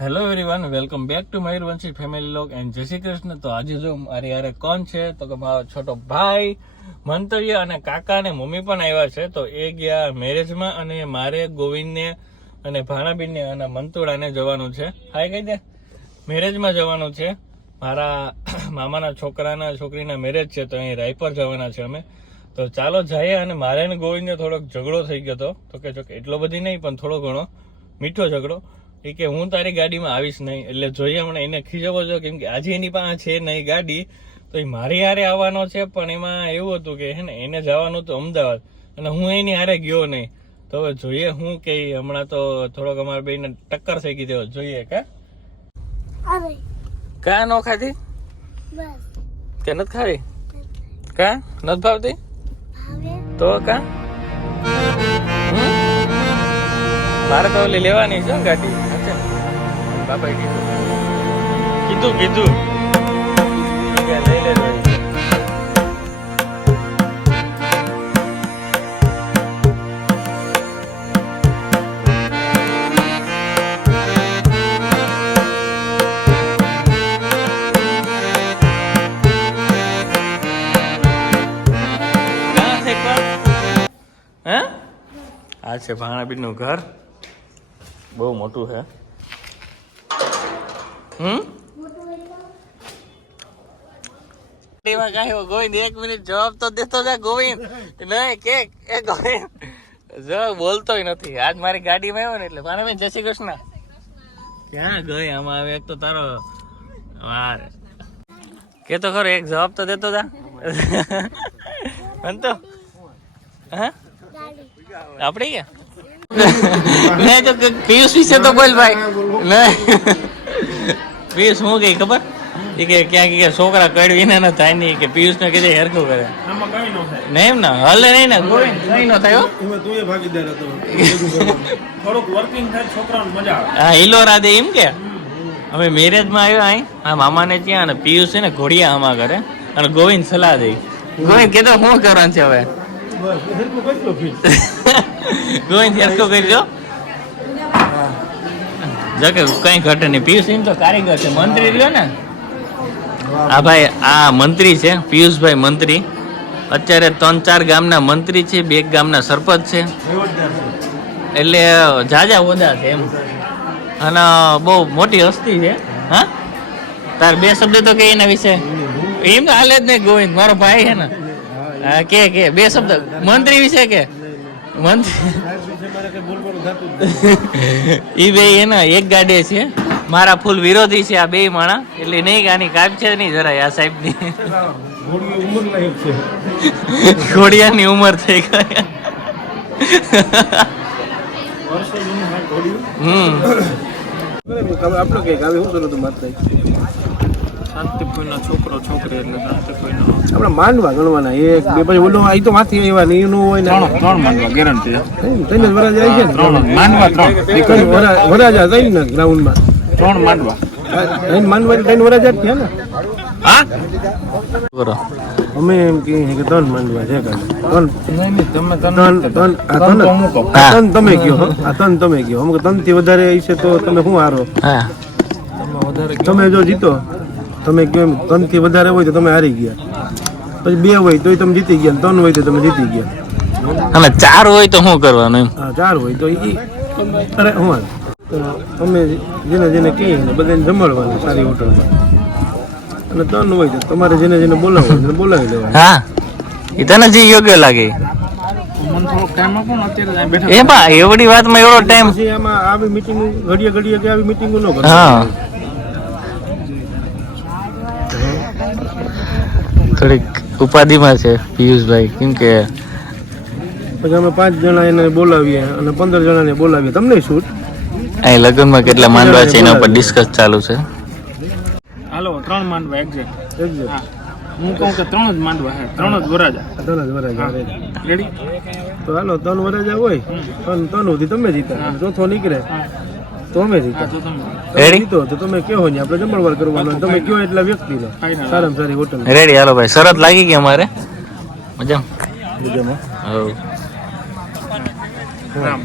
Hello everyone welcome back to Mayurvanshi family lock and જય શ્રી કૃષ્ણ તો આજે જો મારી યારે કોણ છે? તો કે મારો છોટો ભાઈ, મંતવ્ય અને કાકા અને મમ્મી પણ આવ્યા છે. તો એ ગયા મેરેજમાં અને મારે ગોવિંદને અને ભાણાબીનને અને મંતુડાને જવાનું છે. હાય કહી દે? મેરેજમાં જવાનું છે. મારા મામાના છોકરાના છોકરીના મેરેજ છે, તો અહીં રાયપર જવાના છે અમે. તો ચાલો જઈએ અને મારે અને ગોવિંદને થોડોક ઝઘડો થઈ ગયો હતો. તો કે જો એટલો બધી નહીં, પણ થોડો ઘણો મીઠો ઝઘડો. એ કે હું તારી ગાડીમાં આવીશ નહીં. એટલે જોઈએ હમણાં એને ખીજવો જો કેમ કે આજે એની પાસે છે નહીં ગાડી. તો એ મારી હારે આવવાનો છે પણ એમાં એવું હતું કે હે ને એને જવાનું હતું અમદાવાદ. અને હું એની હારે ગયો નહીં. તો હવે જોઈએ હું કે હમણાં તો થોડોક અમારા બેને ટક્કર થઈ ગઈ તેવો જોઈએ કા? કા નો ખાધી? કે નથી ખાવી? કા? નથી ભાવતી? તો કા? મારે તો ઓલી લેવાની છે ગાડી. સાચે ને? બાપાએ કીધું કીધું કીધું ઈ કે લઈ લેજો ક્યાં છે પણ? હે આ છે ભાણાબીનનું ઘર બહુ મોટું છે હમ એમાં કાંઈ ગોવિંદ, એક મિનિટ જવાબ તો દેતો જા ગોવિંદ. નહીં, કે એ ગોવિંદ? બોલતોય નથી. આજ મારી ગાડીમાં આવ્યો ને એટલે ભાણાબેન જય શ્રી કૃષ્ણ. ક્યાં ગઈ? આમાં એક તો તારો વાર. કે તો ખરો, એક જવાબ તો દેતો જા. બનતો હા? આપણે ગયા નહીં તો કે પિયુષ વિશે તો બોલ ભાઈ. નહીં. પિયુષ શું કઈ ખબર? એ કે ક્યાં કે છોકરા કડવી ને થાય નહીં કે પિયુષ ને કીધે હેરખું કરે. નહીં એમ ને? હલે નહીં ને કઈ ન થાય તું ભાગીદાર હતો. થોડુંક વર્કિંગ થાય છોકરાઓને મજા આવે. હા હિલોરા દે એમ કે? અમે મેરેજમાં આવ્યો અહીં. આ મામાને ત્યાં અને પિયુષ છે ને ઘોડિયા આમાં કરે. અને ગોવિંદ સલાહ દે. ગોવિંદ કીધું શું કરવાનું છે હવે? ગોવિંદ હેરખું કરી કરજો ફીટ ગોવિંદ હરખું કરી દો જો કે કઈ ઘટે નહીં. પિયુષસિંહ તો કારીગર છે. મંત્રી રહ્યો ને? આ ભાઈ, આ મંત્રી છે, પિયુષભાઈ મંત્રી. અત્યારે ત્રણ ચાર ગામના મંત્રી છે, બે ગામના સરપંચ છે. એટલે જાજા હોદા છે એમ. અને બહુ મોટી હસ્તી છે. હા? તાર બે શબ્દ તો કે એના વિશે. એમ તો હાલે જ નહીં ગોવિંદ. મારો ભાઈ છે ને. કે કે, બે શબ્દ. મંત્રી વિશે કે? મંત્રી. ઈ બે એના એક ગાડે છે. મારા ફૂલ વિરોધી છે આ બે માણા. એટલે નહીં, આની કાપ છે નહીં જરાય આ સાહેબની ઘોડિયાની ઉંમર થઈ ઘોડીઓ હમ. આપણે કંઈક આવે, શું કરું તું માત્ર? શાંતિપૂર્ણ છોકરો છોકરી એટલે શાંતિપૂર્ણ આપણે માંડવા ગણવાના એક બે પછી ઓલો અહીં તો માથી આવ્યા ને એનું હોય ને. ત્રણ ત્રણ માંડવા ગેરંટી ત્રણ જ વરાજા આવી છે ને? ત્રણ માંડવા ત્રણ. વરાજા થઈ ને ગ્રાઉન્ડમાં ત્રણ માંડવા. માંડવા વરાજા જ થયા ને. હા? અમે એમ કહીએ કે ત્રણ માંડવા છે ત્રણ તમે ત્રણ તમે કયો આ ત્રણ તમે કયો. અમુક ત્રણથી વધારે છે તો તમે શું હારો? હા. તમે જો જીતો. તમે કેમ ત્રણથી વધારે હોય તો તમે હારી ગયા. પછી બે હોય તોય તમે જીતી ગયા ત્રણ હોય તો તમે જીતી ગયા. અને ચાર હોય તો શું કરવાનું એમ? હા ચાર હોય તો ઈ અરે હું અમે તમે જેને જેને કહીએ ને બધાને જમાડવાનું સારી હોટલમાં. અને ત્રણ હોય તો તમારે જેને જેને બોલાવવું હોય બોલાવી લેવાનું. હા? એ તને જે યોગ્ય લાગે. એ બા એવડી વાતમાં એવડો ટાઈમ આવી મીટિંગ ઘડીએ ઘડીએ કે આવી મીટિંગ ન કરો હા. થોડીક ઉપાધિમાં છે પિયુષભાઈ કેમ કે પછી અમે પાંચ જણા એને બોલાવીએ અને પંદર જણાને બોલાવીએ. તમને શૂટ અહીં લગ્નમાં કેટલા માંડવા છે એના ઉપર ડિસ્કસ ચાલુ છે. હાલો ત્રણ માંડવા એક્ઝેક્ટ એક્ઝેક્ટ હું. કહું કે ત્રણ જ માંડવા છે. ત્રણ જ વરાજા. ત્રણ જ વરાજા રેડી. તો હાલો ત્રણ વરાજા હોય. ત્રણ ત્રણ સુધી તમે જીતા. ચોથો નીકળે. તો અમે રેડી તો તમે તમે તો તમે કયો ને આપણે જમણવાર કરવાનો તમે કયો એટલા વ્યક્તિનો. સારામાં સારી હોટલ રેડી હાલો ભાઈ. શરત લાગી ગઈ અમારે. મજા રામ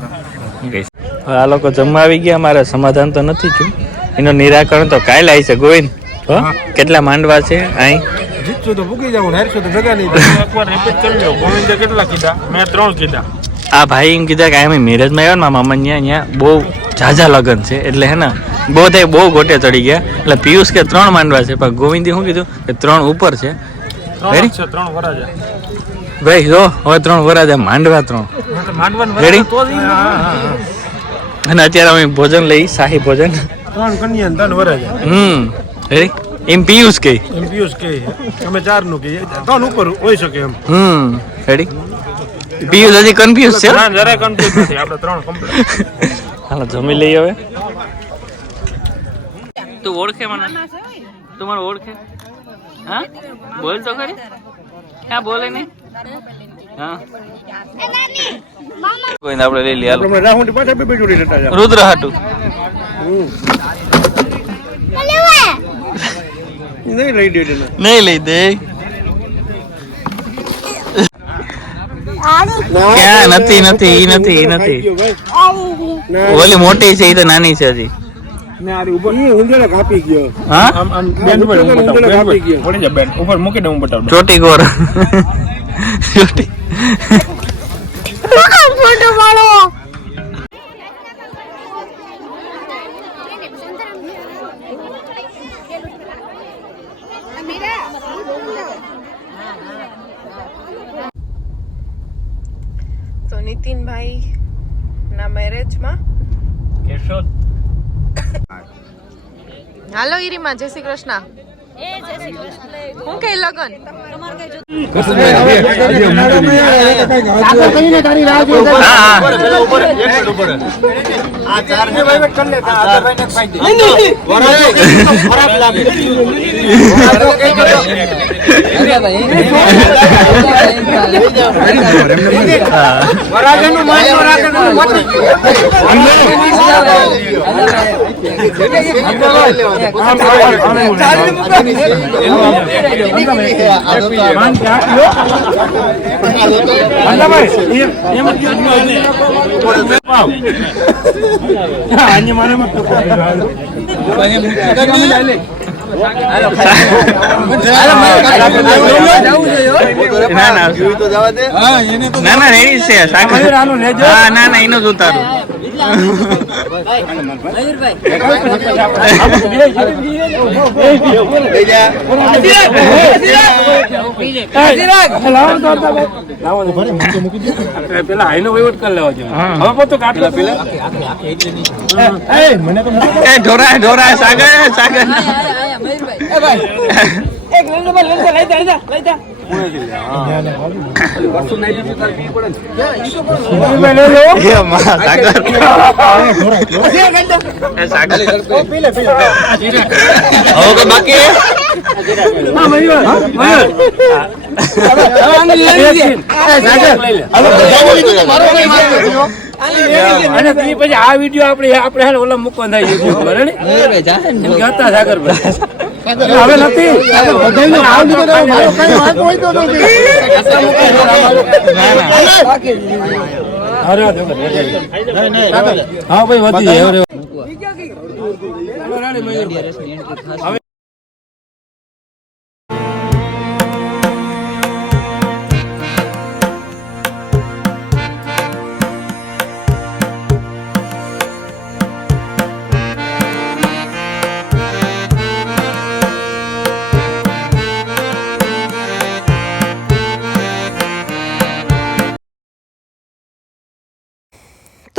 આ લોકો જમવા આવી ગયા અમારે સમાધાન તો નથી થયું. એનું નિરાકરણ તો કાલે આવી છે ગોવિંદ. હો? કેટલા માંડવા છે અહીં? જીતશું તો ભૂકી જાવ ને હારશું તો ભેગા નહીં એકવાર રિપીટ કરી લો. ગોવિંદે કેટલા કીધા? મેં ત્રણ કીધા. આ ભાઈ એમ કીધા કે અમે મેરેજમાં આવ્યા ને મામા ત્યાં અહીંયા બહુ ઝાઝા લગન છે એટલે હે ને બહુ બહુ ગોટે ચડી ગયા. એટલે પિયુષ કે ત્રણ માંડવા છે પણ ગોવિંદે શું કીધું? કે ત્રણ ઉપર છે. ત્રણ Ready? છે ભાઈ જો હવે ત્રણ વરાજા માંડવા ત્રણ. ઈ અને અત્યારે અમે ભોજન લઈ શાહી ભોજન. હમ રેડી એમ પિયુષ કે. એમ પિયુષ કહે અમે ચારનું કહીએ ત્રણ ઉપર હોઈ શકે એમ. હમ રેડી પિયુષ હજી કન્ફ્યુઝ છે? ના જરાય કન્ફ્યુઝ નથી. આપણે ત્રણ કમ્પ્લીટ હાલો જમી લઈએ હવે. તું ઓળખે મને? તું મને ઓળખે? હા? બોલ તો ખરી. હા બોલે નહીં? હા. કોઈ આપણે લઈ લઈએ રુદ્ર હાટુ. નહીં લઈ દે નહીં લઈ દે. ક્યાં? નથી નથી ઈ નથી ઈ નથી. ઓલી મોટી છે ઈ તો નાની છે હજી. ઈ ઊંધેડા કાપી નીતિનભાઈ ના મેરેજમાં કેશોદ. હાલો ઈરીમાં જય શ્રી કૃષ્ણ. હું કે લગન? ના ના ના ના રેડી છે ના ના એનો જ ઉતારું. પેલા આઈનો વહીવટ કરી લેવા જોઈએ હવે પોતું કાટલા પેલા એ ઢોરા ઢોરા સાગર સાગર. એ સાગર સાગર પછી આ વીડિયો આપણે આપણે ઓલા મૂકવા થાય પર હે ને? હવે નથી. અરે હા ભાઈ વધી હવે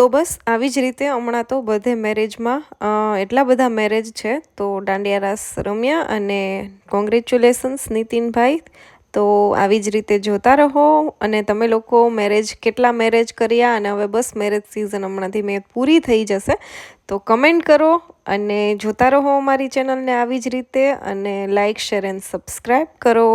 બસ આવી જ રીતે હમણાં તો બધે મેરેજમાં એટલા બધા મેરેજ છે. તો દાંડિયા રાસ રમ્યા અને કોંગ્રેચ્યુલેશન્સ નીતિનભાઈ. તો આવી જ રીતે જોતા રહો અને તમે લોકો મેરેજ કેટલા મેરેજ કર્યા અને હવે બસ મેરેજ સિઝન હમણાંથી મેં પૂરી થઈ જશે. તો કમેન્ટ કરો અને જોતા રહો અમારી ચેનલને આવી જ રીતે અને લાઇક શેર એન્ડ સબસ્ક્રાઈબ કરો.